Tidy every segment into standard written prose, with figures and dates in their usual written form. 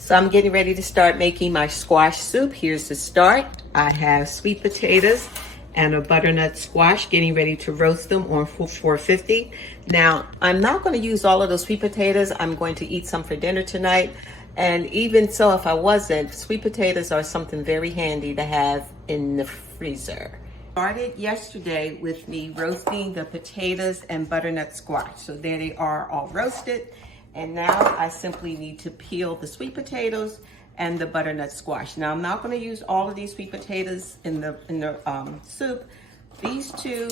So I'm getting ready to start making my squash soup. Here's the start. I have sweet potatoes and a butternut squash, getting ready to roast them on 450. Now, I'm not going to use all of those sweet potatoes. I'm going to eat some for dinner tonight. And even so, if I wasn't, sweet potatoes are something very handy to have in the freezer. Started yesterday with me roasting the potatoes and butternut squash. So there they are, all roasted. And now I simply need to peel the sweet potatoes and the butternut squash. Now I'm not going to use all of these sweet potatoes in the soup. These two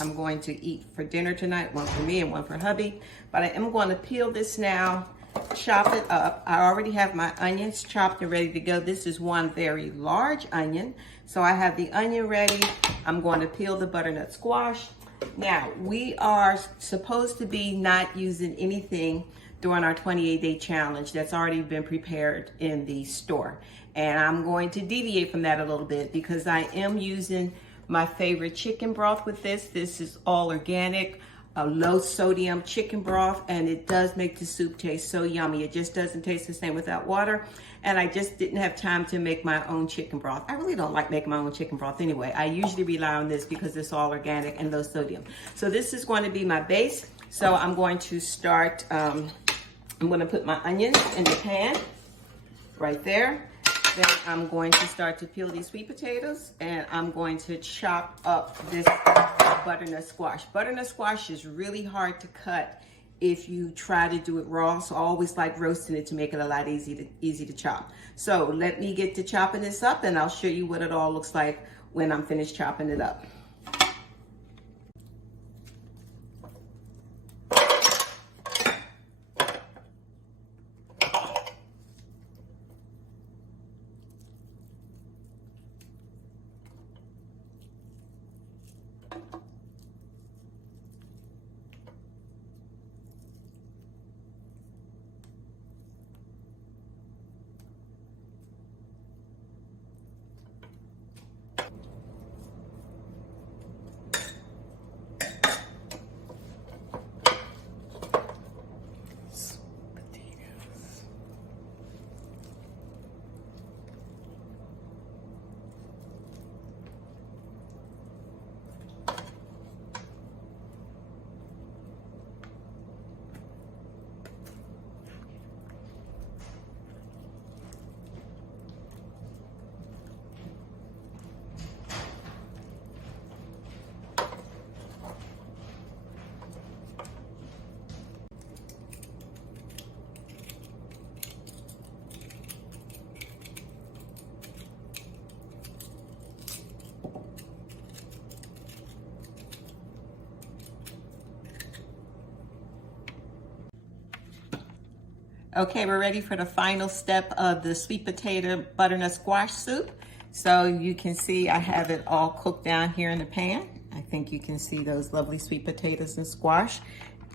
I'm going to eat for dinner tonight, one for me and one for hubby. But I am going to peel this now, chop it up. I already have my onions chopped and ready to go. This is one very large onion. So I have the onion ready. I'm going to peel the butternut squash. Now, we are supposed to be not using anything during our 28-day challenge that's already been prepared in the store. And I'm going to deviate from that a little bit because I am using my favorite chicken broth with this. This is all organic, a low sodium chicken broth, and it does make the soup taste so yummy. It just doesn't taste the same without water. And I just didn't have time to make my own chicken broth. I really don't like making my own chicken broth anyway. I usually rely on this because it's all organic and low sodium. So this is going to be my base. So I'm going to start, I'm going to put my onions in the pan right there. Then I'm going to start to peel these sweet potatoes, and I'm going to chop up this butternut squash. Butternut squash is really hard to cut if you try to do it raw, so I always like roasting it to make it a lot easy to chop. So let me get to chopping this up, and I'll show you what it all looks like when I'm finished chopping it up. Okay, we're ready for the final step of the sweet potato butternut squash soup. So you can see I have it all cooked down here in the pan. I think you can see those lovely sweet potatoes and squash.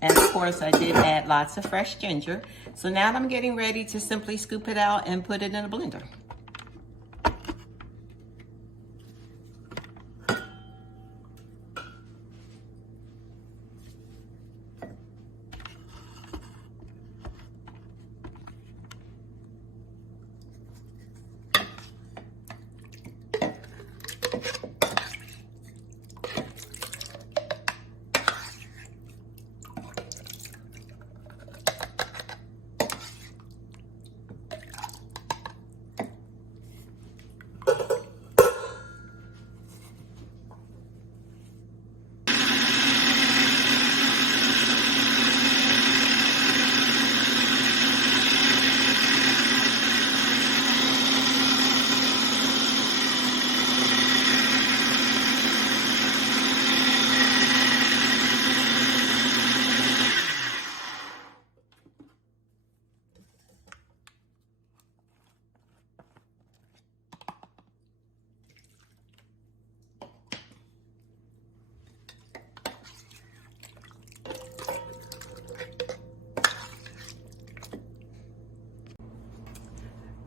And of course, I did add lots of fresh ginger. So now I'm getting ready to simply scoop it out and put it in a blender.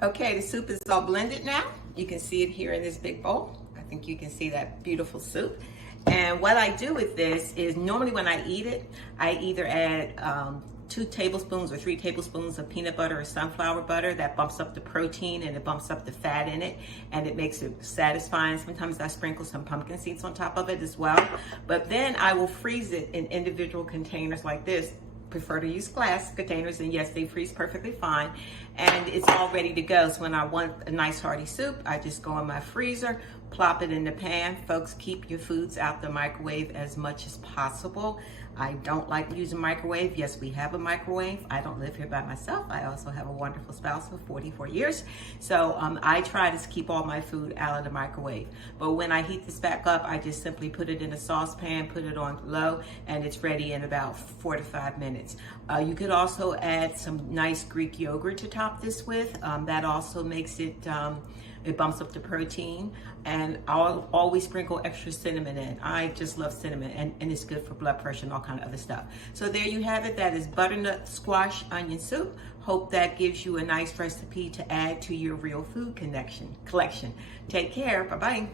Okay, the soup is all blended now. You can see it here in this big bowl. I think you can see that beautiful soup. And what I do with this is normally when I eat it, I either add 2 tablespoons or 3 tablespoons of peanut butter or sunflower butter. That bumps up the protein and it bumps up the fat in it, and it makes it satisfying. Sometimes I sprinkle some pumpkin seeds on top of it as well. But then I will freeze it in individual containers like this. Prefer to use glass containers, and yes, they freeze perfectly fine, and it's all ready to go. So when I want a nice hearty soup, I just go in my freezer, plop it in the pan. Folks, keep your foods out the microwave as much as possible. I don't like using microwave. Yes, we have a microwave. I don't live here by myself. I also have a wonderful spouse for 44 years. So I try to keep all my food out of the microwave. But when I heat this back up, I just simply put it in a saucepan, put it on low, and it's ready in about 4 to 5 minutes. You could also add some nice Greek yogurt to top this with. That also makes it, it bumps up the protein, and I'll always sprinkle extra cinnamon in. I just love cinnamon, and it's good for blood pressure and all kind of other stuff. So there you have it. That is butternut squash onion soup. Hope that gives you a nice recipe to add to your real food collection. Take care. Bye-bye.